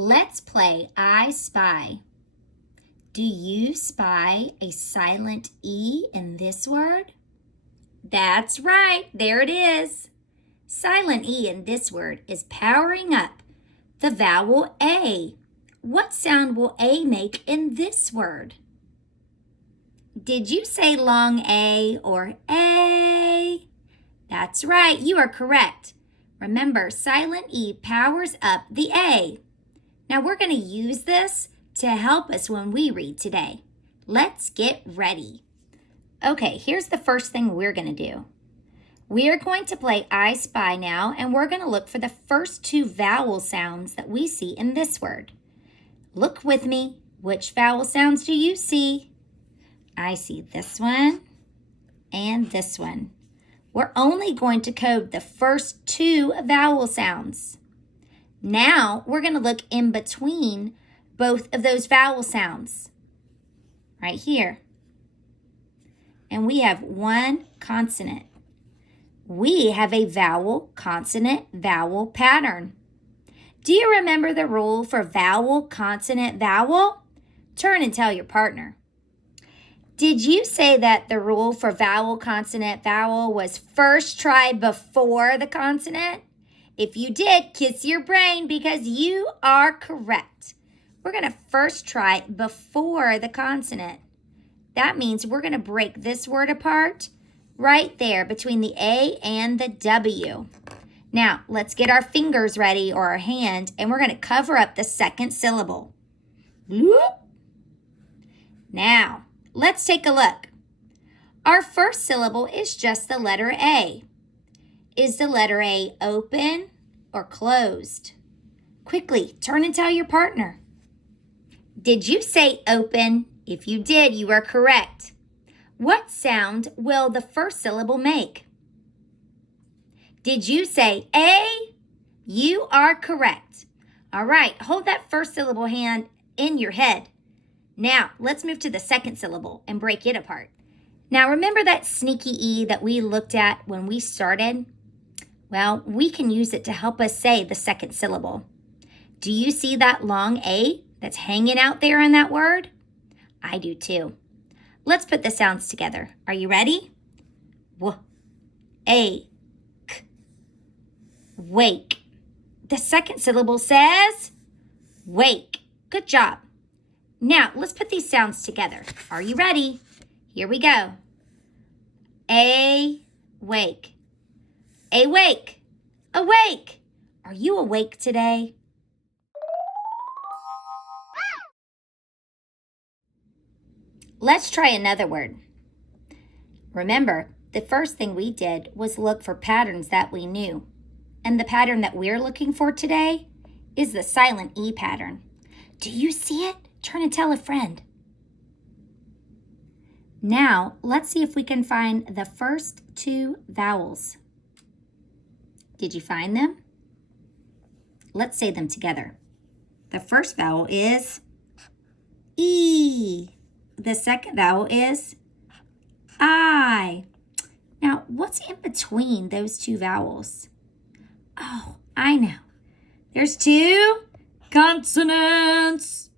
Let's play I Spy. Do you spy a silent E in this word? That's right, there it is. Silent E in this word is powering up the vowel A. What sound will A make in this word? Did you say long A or A? That's right, you are correct. Remember, silent E powers up the A. Now we're going to use this to help us when we read today. Let's get ready. Okay, here's the first thing we're going to do. We are going to play I Spy now, and we're going to look for the first two vowel sounds that we see in this word. Look with me. Which vowel sounds do you see? I see this one and this one. We're only going to code the first two vowel sounds. Now we're going to look in between both of those vowel sounds right here. And we have one consonant. We have a vowel, consonant, vowel pattern. Do you remember the rule for vowel, consonant, vowel? Turn and tell your partner. Did you say that the rule for vowel, consonant, vowel was first try before the consonant? If you did, kiss your brain because you are correct. We're going to first try before the consonant. That means we're going to break this word apart right there between the A and the W. Now, let's get our fingers ready or our hand, and we're going to cover up the second syllable. Whoop. Now, let's take a look. Our first syllable is just the letter A. Is the letter A open or closed? Quickly, turn and tell your partner. Did you say open? If you did, you are correct. What sound will the first syllable make? Did you say A? You are correct. All right, hold that first syllable hand in your head. Now, let's move to the second syllable and break it apart. Now, remember that sneaky E that we looked at when we started? Well, we can use it to help us say the second syllable. Do you see that long A that's hanging out there in that word? I do too. Let's put the sounds together. Are you ready? W, A, K, wake. The second syllable says wake. Good job. Now, let's put these sounds together. Are you ready? Here we go. A, wake. Awake. Awake. Are you awake today? Let's try another word. Remember, the first thing we did was look for patterns that we knew. And the pattern that we're looking for today is the silent E pattern. Do you see it? Turn and tell a friend. Now, let's see if we can find the first two vowels. Did you find them? Let's say them together. The first vowel is E. The second vowel is I. Now, what's in between those two vowels? Oh, I know. There's two consonants.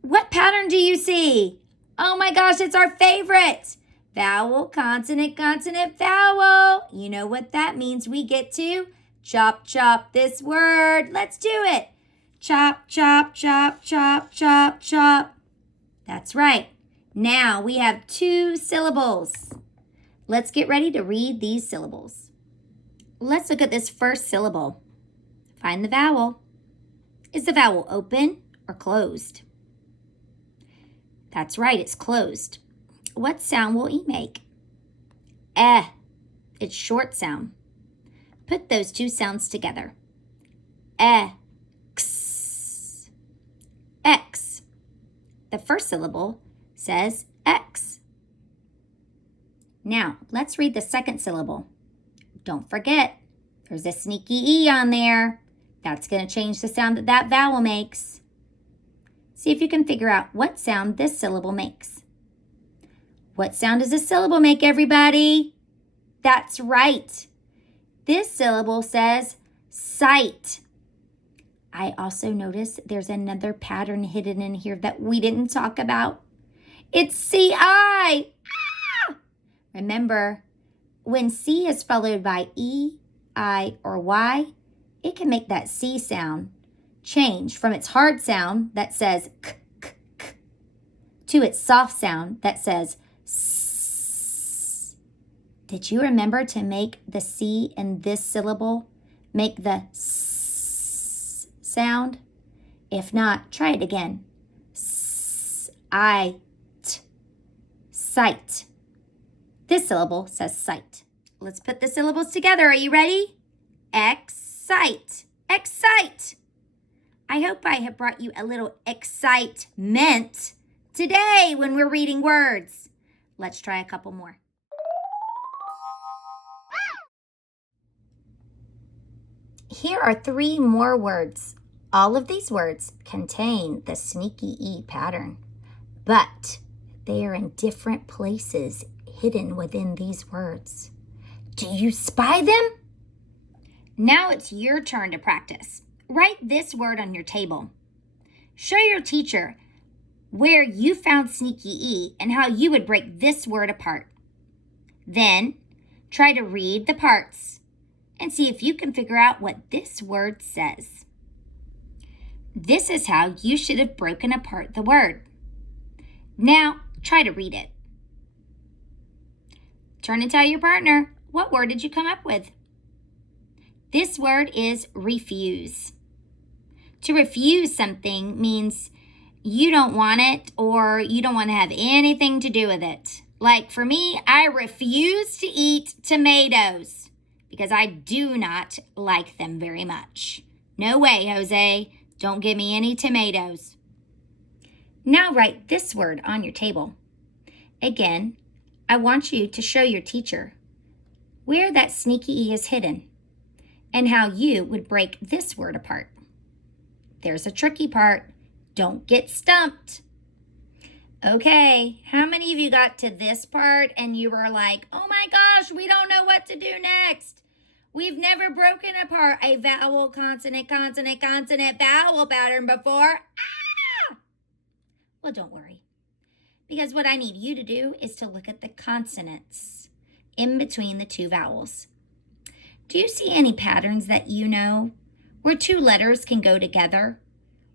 What pattern do you see? Oh my gosh, it's our favorite. Vowel, consonant, consonant, vowel. You know what that means. We get to chop, chop this word. Let's do it. Chop, chop, chop, chop, chop, chop. That's right. Now we have two syllables. Let's get ready to read these syllables. Let's look at this first syllable. Find the vowel. Is the vowel open or closed? That's right, it's closed. What sound will E make? Eh. It's short sound. Put those two sounds together. X. X. The first syllable says X. Now, let's read the second syllable. Don't forget, there's a sneaky E on there. That's going to change the sound that that vowel makes. See if you can figure out what sound this syllable makes. What sound does this syllable make, everybody? That's right. This syllable says sight. I also noticed there's another pattern hidden in here that we didn't talk about. It's CI. Ah! Remember, when C is followed by E, I, or Y, it can make that C sound change from its hard sound that says k, k, k, to its soft sound that says s. Did you remember to make the C in this syllable make the s sound? If not, try it again. Sight. Sight. This syllable says sight. Let's put the syllables together. Are you ready? Excite. Excite. I hope I have brought you a little excitement today when we're reading words. Let's try a couple more. Here are 3 more words. All of these words contain the sneaky E pattern, but they are in different places hidden within these words. Do you spy them? Now it's your turn to practice. Write this word on your table. Show your teacher where you found sneaky E and how you would break this word apart. Then try to read the parts and see if you can figure out what this word says. This is how you should have broken apart the word. Now try to read it. Turn and tell your partner, what word did you come up with? This word is refuse. To refuse something means you don't want it or you don't want to have anything to do with it. Like for me, I refuse to eat tomatoes because I do not like them very much. No way, Jose. Don't give me any tomatoes. Now write this word on your table. Again, I want you to show your teacher where that sneaky E is hidden and how you would break this word apart. There's a tricky part. Don't get stumped. Okay, how many of you got to this part and you were like, oh my gosh, we don't know what to do next? We've never broken apart a vowel, consonant, consonant, consonant, vowel pattern before. Ah! Well, don't worry, because what I need you to do is to look at the consonants in between the 2 vowels. Do you see any patterns that you know where 2 letters can go together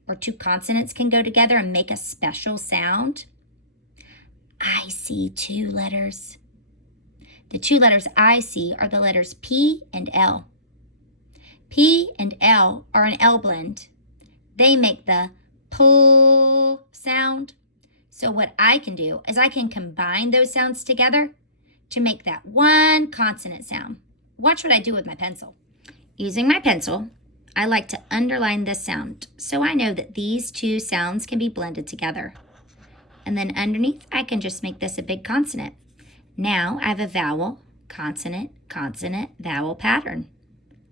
or 2 consonants can go together and make a special sound? I see 2 letters. The 2 letters I see are the letters P and L. P and L are an L blend. They make the pull sound. So what I can do is I can combine those sounds together to make that one consonant sound. Watch what I do with my pencil. Using my pencil, I like to underline this sound so I know that these 2 sounds can be blended together. And then underneath, I can just make this a big consonant. Now I have a vowel, consonant, consonant, vowel pattern.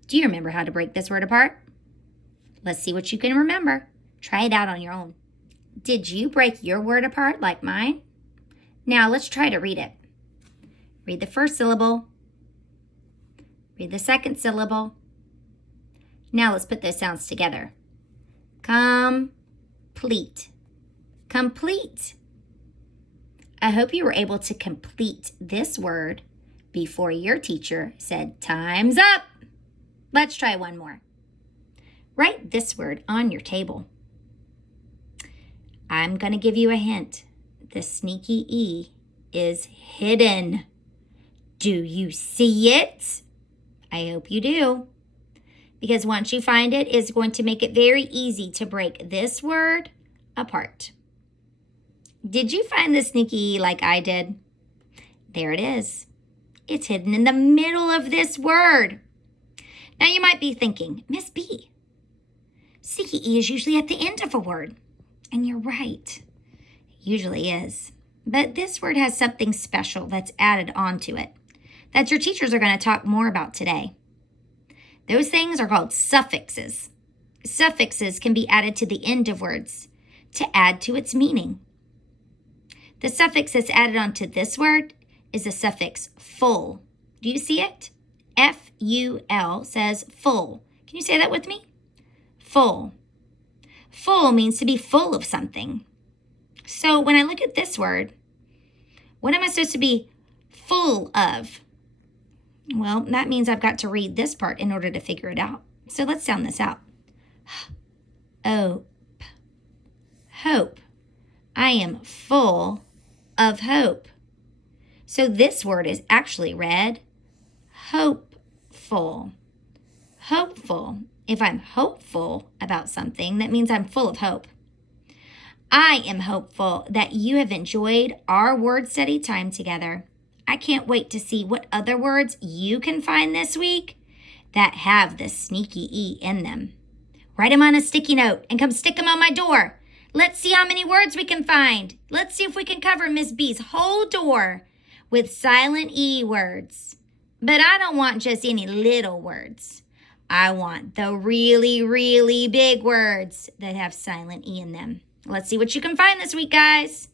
Do you remember how to break this word apart? Let's see what you can remember. Try it out on your own. Did you break your word apart like mine? Now let's try to read it. Read the first syllable. Read the second syllable. Now let's put those sounds together. Complete. Complete. I hope you were able to complete this word before your teacher said, time's up. Let's try one more. Write this word on your table. I'm going to give you a hint. The sneaky E is hidden. Do you see it? I hope you do. Because once you find it, it's going to make it very easy to break this word apart. Did you find the sneaky E like I did? There it is. It's hidden in the middle of this word. Now you might be thinking, Miss B, sneaky E is usually at the end of a word. And you're right. It usually is. But this word has something special that's added onto it that your teachers are going to talk more about today. Those things are called suffixes. Suffixes can be added to the end of words to add to its meaning. The suffix that's added onto this word is the suffix full. Do you see it? F-U-L says full. Can you say that with me? Full. Full means to be full of something. So when I look at this word, what am I supposed to be full of? Well, that means I've got to read this part in order to figure it out. So let's sound this out. Hope. Hope. I am full of hope. So this word is actually read hopeful. Hopeful. If I'm hopeful about something, that means I'm full of hope. I am hopeful that you have enjoyed our word study time together. I can't wait to see what other words you can find this week that have the sneaky E in them. Write them on a sticky note and come stick them on my door. Let's see how many words we can find. Let's see if we can cover Miss B's whole door with silent E words. But I don't want just any little words. I want the really, really big words that have silent E in them. Let's see what you can find this week, guys.